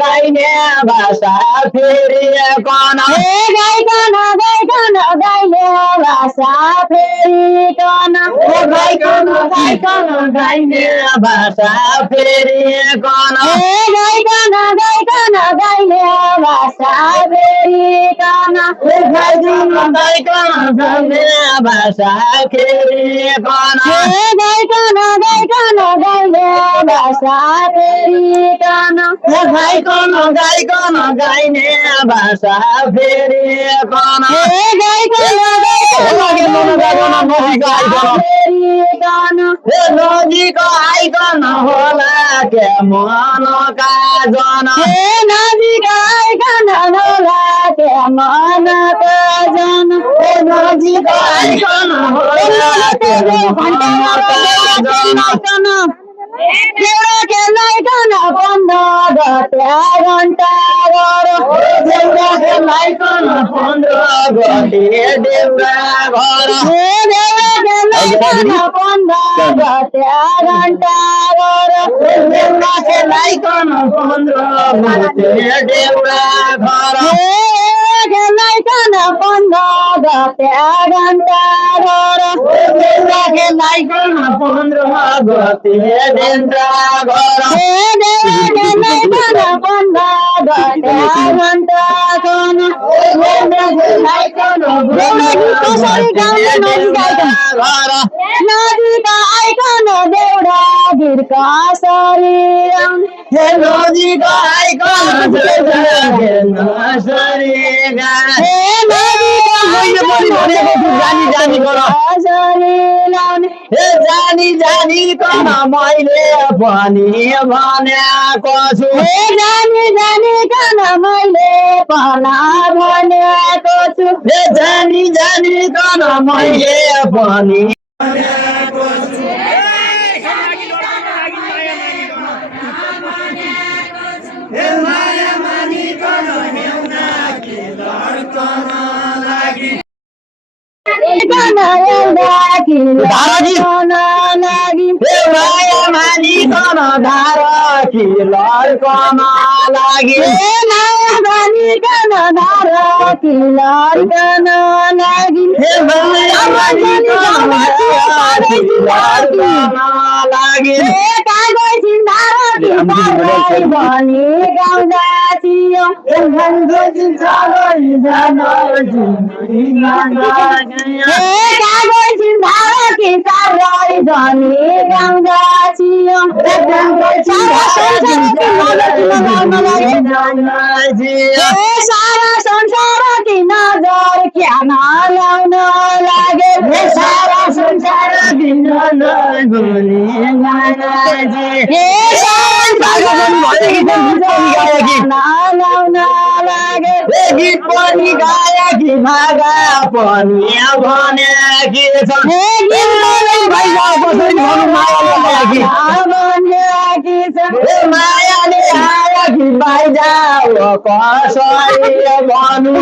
গাইনে ভাষা ফেরিয়ে কোন গাইলে ভাষা ফেরি কোন গাইনে ভাষা ফেরিয়ে কোন গাইলে ভাষা ফেরি কোন ভাষা ফেরি কোন গাইলে ভাষা ফেরি কোন গাইনে ভাষা ফেরি কোন নদী গাই কোন হলা কেমন কাজন নদী গাই কোন হলা কেমন কাজন নদী গাই কোন হলা কেমন কাজন বন্ধ ঘন্টা বন্ধ ঘটে দেউরা ঘর বন্ধ ঘন্টা বন্ধ ঘটে দেউরা ঘর বন্ধ ঘন্টা ঘর বন্ধ ঘটে দেউরা ঘর বন্ধ ঘন্টা কোন নদী গাই কোন দেউরা দীর্ঘ শরীর নদী গাই কোন শরীর জানি জানি কোন মাইলে পানি মানে কছু জানি কোন মাইলে পানা মানে কছু জানি কোন মাইলে পানি सारा संसार की नजर क्या ना लाउन लागे सारा संसार की नजर भूली गीत पनि गाया कि भागा पनि भने मायाले आया कि बाइजाओ कसरी भन्नु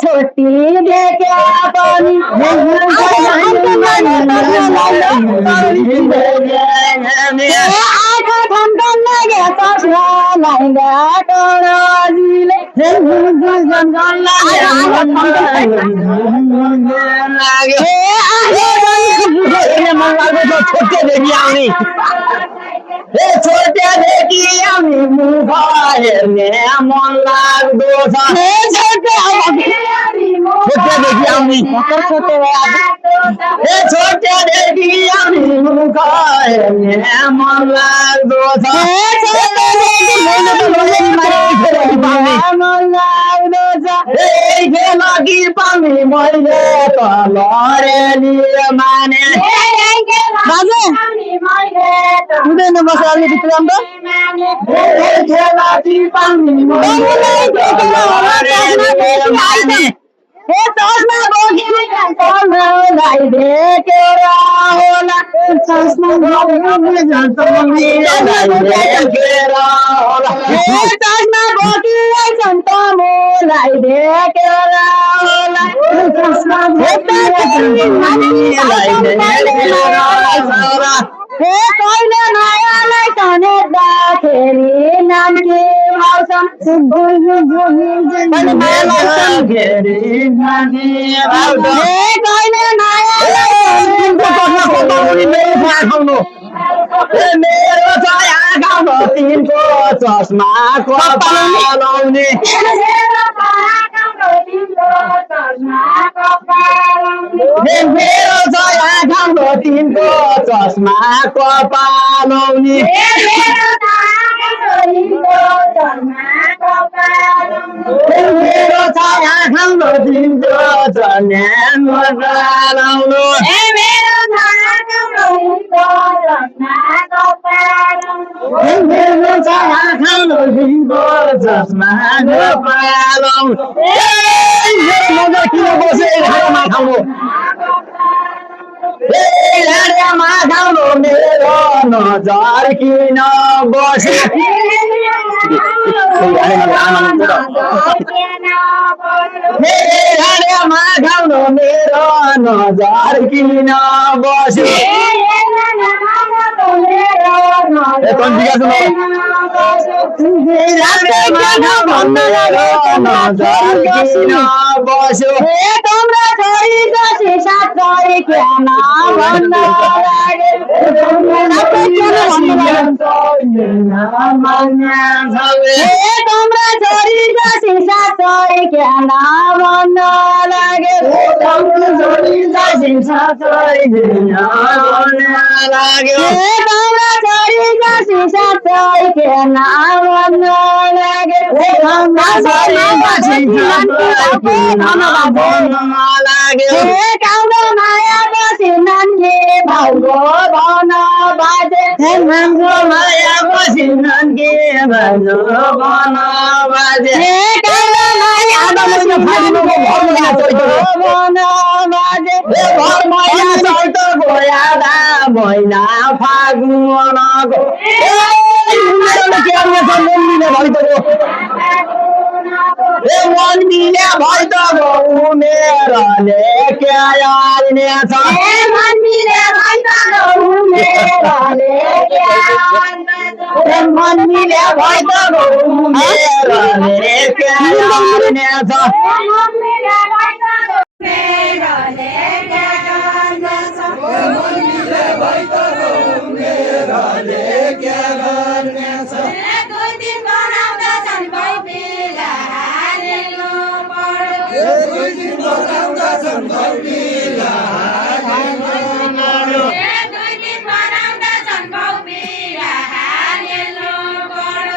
छोटी देखे छोटे देखी আমি মুখারে মন লাগদো ছোটে দেখি আমি ছোটে দেখি আমি মুখারে মন লাগদো মন লাগদো कि पनि मैले त लडेली माने बाजे हुँदैन बस्यो अलि भित्र राम्रो खेला कि पनि मैले त लडेली माने हे चस्मा बोकेलाई भेटेर होला चस्मा भेटेर होला हे चस्मा बोकेलाई सन्तमोलाई भेटेर होला चस्मा बोकेलाई भेटेर होला हे कहिले नयाँलाई सनेट्दाखेरि नाम के भाउँछ मेरो तिनको चस्मा कपालाउने मेरो आँखाको तिनको चस्मा कपालाउने मेरो आँखाको तिनको चस्मा कपालाउनु मेरो आँखाको तिनको चस्मा कपालाउनु किन बसे खाउनु खाउनु मेरो नजर किन बसे खाउनु मेरो नजर किन बस्यो बस्यो तम्रा छोरी जसी साथ गरी किन भन्न लागे तम्रा छोरी जसी साथ गरी किन भन्न लागे तम्रा छोरी जसी साथ गरी किन भन्न लाग्यो तम्रा छोरी जसी साथ गरी किन भन्न लागे तम्रा छोरी जसी साथ गरी लाग्यो काउलो माया बसी नानले भाउको भन बाजे हाम्रो माया बसी नानके भाउको भन बाजे काउलो माया बसी नानके भन बाजे घर मैना चल्त गोयादा मैना फागुनको मन मिले भइ त उमेरले क्या यार्ने छ मन मिले भइ त उमेरले मन मिले भइ त उमेरले क्या यार्ने छ मन मिले भइ त उमेरले क्या यार्ने छ मन मिले भइ त उमेरले क्या गर्ने छ दुई दिन बनाउँदा छन् भाइ बिगा दुई दिन बनाउँदा छन् भाइ बिगा दुई दिन बनाउँदा छन् भाउ बिगा हालेलो पर्यो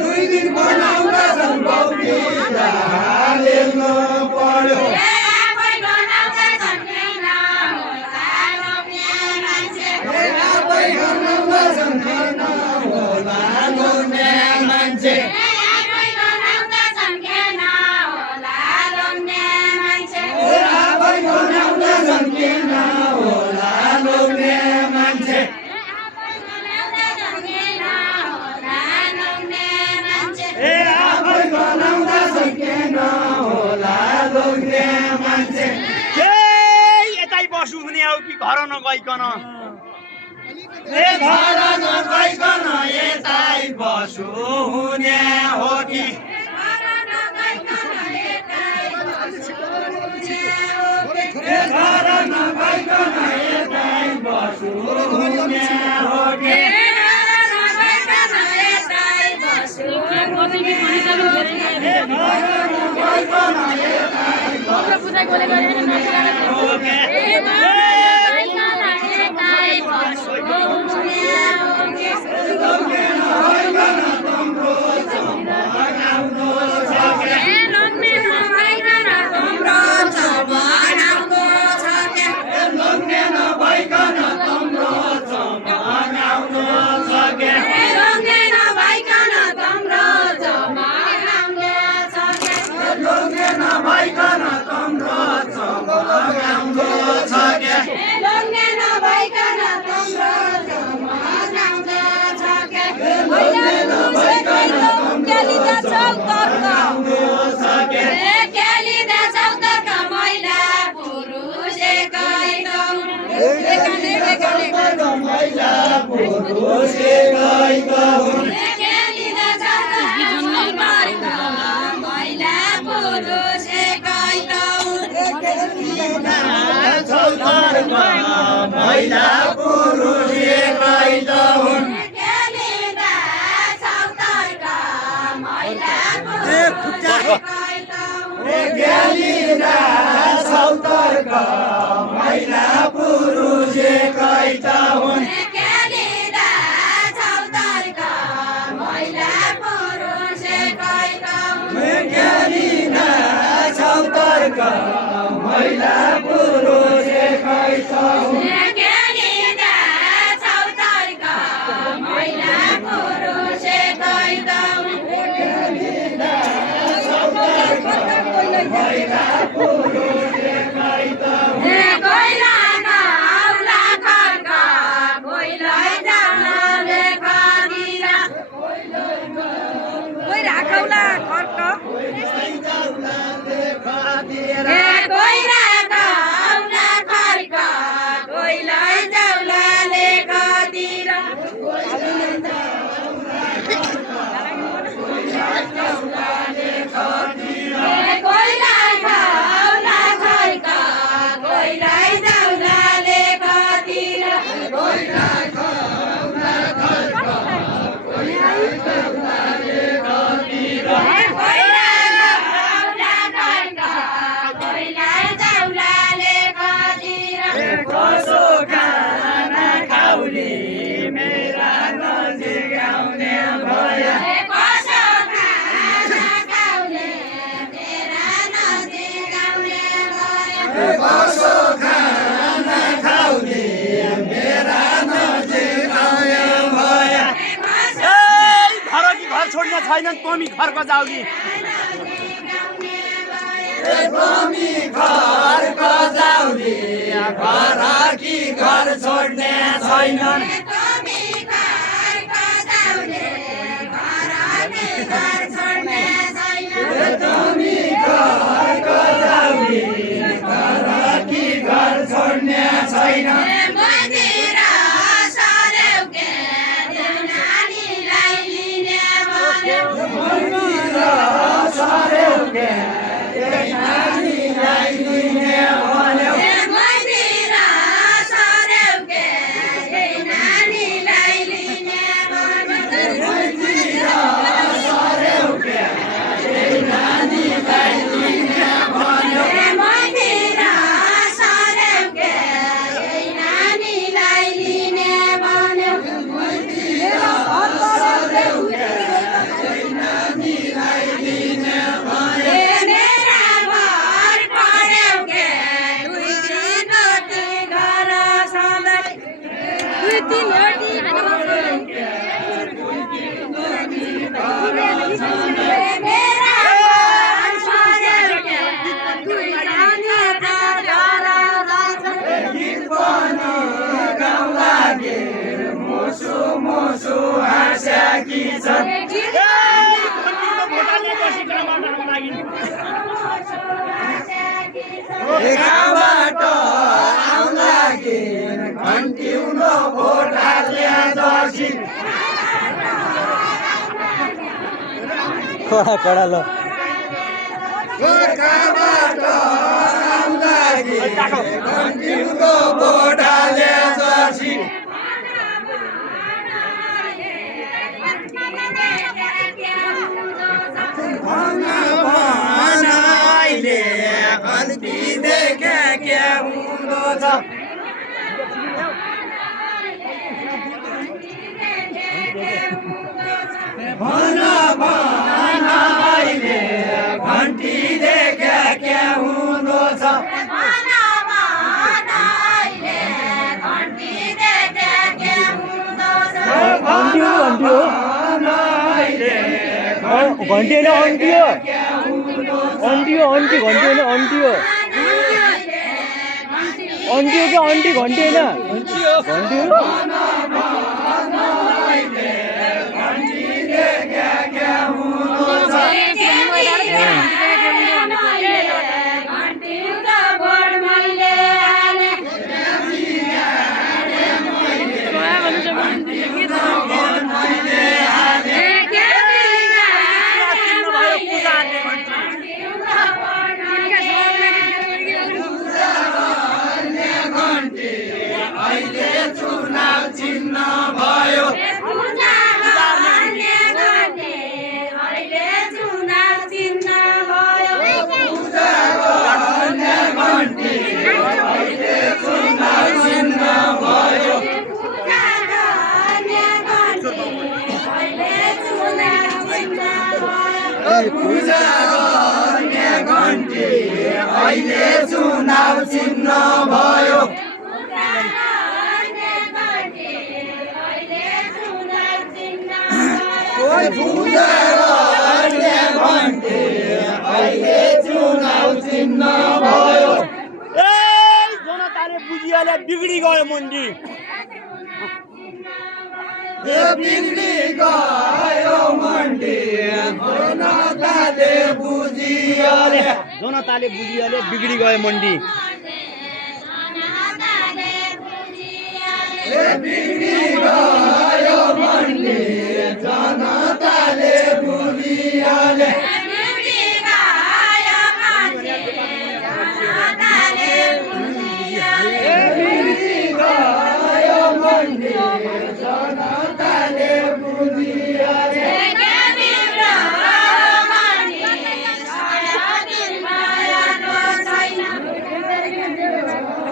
दुई दिन बनाउँदा छन् भाउ बिगा हालेलो पर्यो आफै बनाउँदा छन् किन होला लोग्ने मान्छे आफै बनाउँदा छन् किन होला लोग्ने मान्छे आफै बनाउँदा छन् किन होला लोग्ने मान्छे आफै बनाउँदा छन् किन होला लोग्ने मान्छे आफै बनाउँदा छन् किन होला लोग्ने मान्छे आफै बनाउँदा छन् किन होला लोग्ने मान्छे यतै बसु हुने हो कि घर नगइकन घर नगइकन यतै बसु हुने हो कि घर नगइकन यतै बसु हुने हो कि महिला पुरुष एकै त हुन् ज्ञानीरा सौतर्का महिला पुरुष एकै त हुन् ज्ञानीरा सौतर्का महिला पुरुष एकै त हुन् छोड्ने छैनन् तमी घरको जाउली तमी घरको जाउली घर कि घर छोड्ने छैनन् तमी घरको जाउली घर कि घर छोड्ने छैनन् घन्टिउनो भोट हाल्ने दर्शी कडा ल गोर्खाबाट आउँदाखेरि घन्टिउनो भोट हाल्ने दर्शी अहिले घन्टी देखे के हुँदो छ भन भन अहिले घन्टी देखे के हुँदो छ घन्टी होइन अन्टी हो अन्टी हो अन्टी घन्टी होइन अन्टी हो अन्टी हो क्या अन्टी घन्टी होइन घन्टी हो এই জনতাले বুঝিয়ালে বিগড়ি গয় মন্ডি জনতাले বুঝিয়ালে বিগড়ি গয় মন্ডি জনতালে বুঝিয়ালে